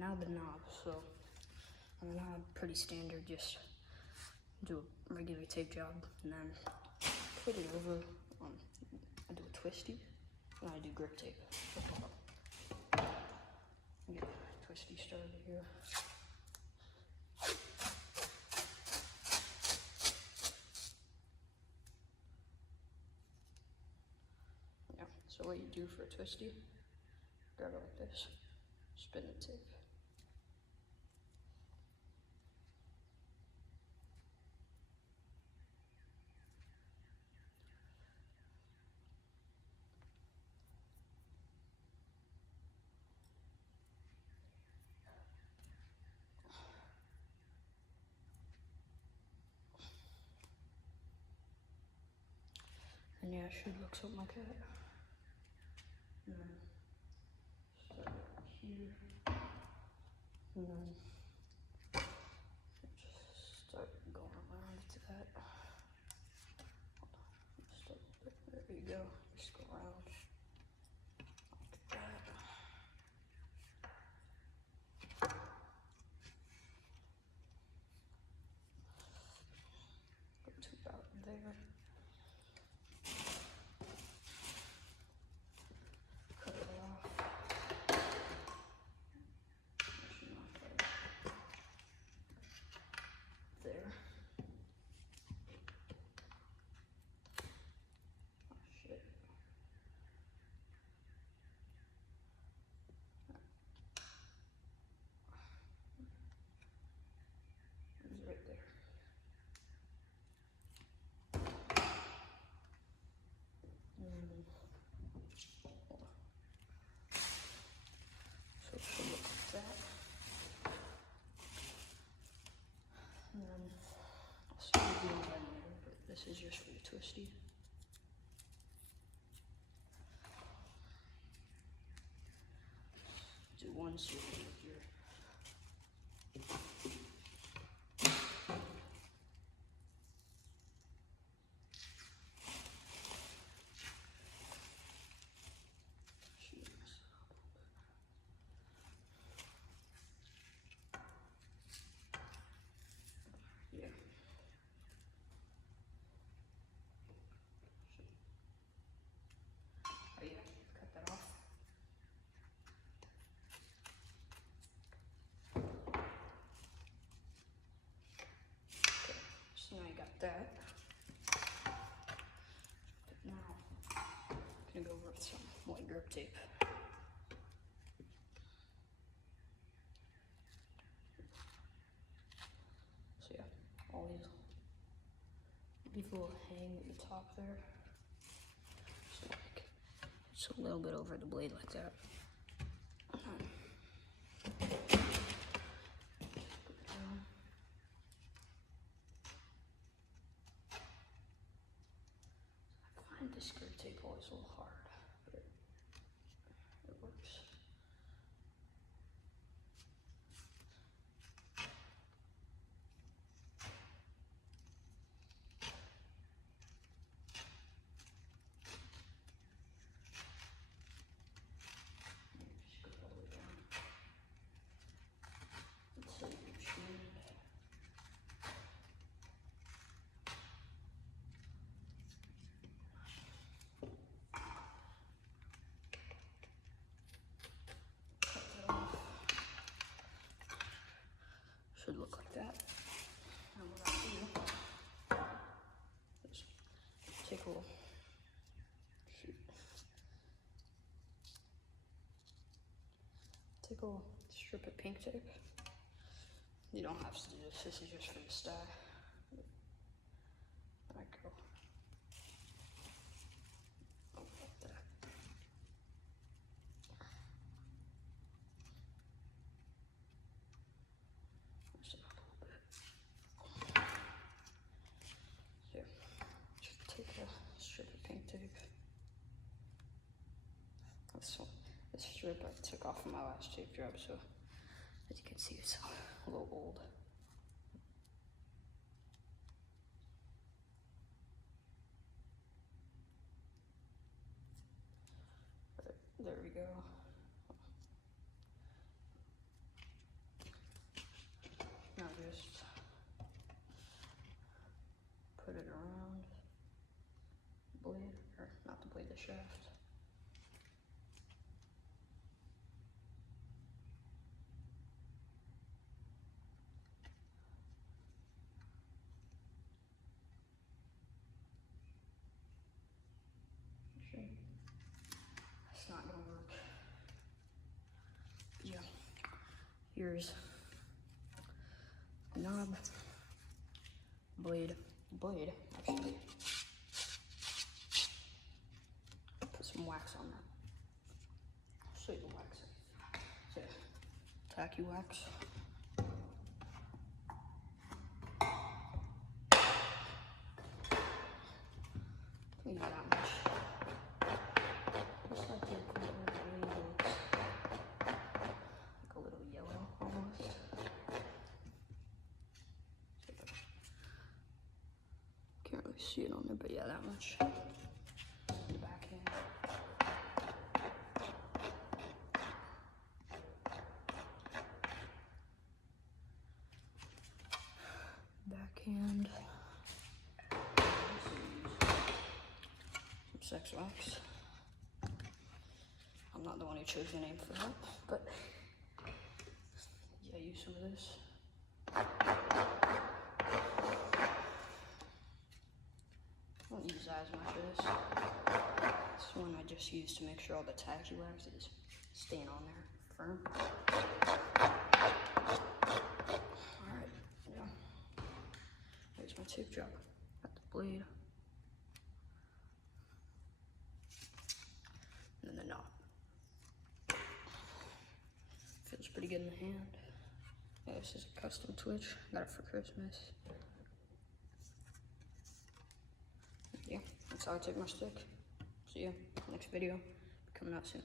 now the knob. So on the knob, pretty standard, just do a regular tape job and then put it over. I do a twisty and I do grip tape. Get a twisty started here. Yeah, so what you do for a twisty, grab it like this, spin the tape. And yeah, it should look something like that. And then start here. And then just start going around to that. Hold on. There you go. Just go around. Like that. Go to about there. Cut it off. Actually, not cut it. There. Oh shit. It's right there. So it should look like that. And then I'll see you doing that later, but this is just for the twisty. Do one series with your yeah. Oh yeah, cut that off. Okay, so now you got that. But now I'm gonna go over with some white grip tape. So yeah, always leave a little hang at the top there. So like just a little bit over the blade like that. I find this grip tape always a little hard, but it works. Just go all the way down. Until you chin. Cut that off. Should look like that. And what I do is take a little take a little strip of pink tape. You don't have to do this. This is just for the sty. There I go. Oh, like that. Just up a little bit. Here, just take a strip of pink tape. This strip I took off of my last tape job, so as you can see, it's a little old. But there we go. shaft. It's not gonna work. Yeah. Here's knob, blade, actually. Put some wax on that. I'll show you the wax. So, tacky wax. Maybe not that much. Just like a little yellow almost. Can't really see it on there, but yeah, that much. The backhand. Backhand. Some sex wax. I'm not the one who chose the name for that, but yeah, use some of this. I don't use that as much of this. This one I just use to make sure all the tacky wax is staying on there firm. Alright, yeah. Here's my tape job. Got the blade. And then the knob. Feels pretty good in the hand. Yeah, this is a custom Twitch. Got it for Christmas. Yeah, that's how I take my stick. See ya. Next video coming out soon.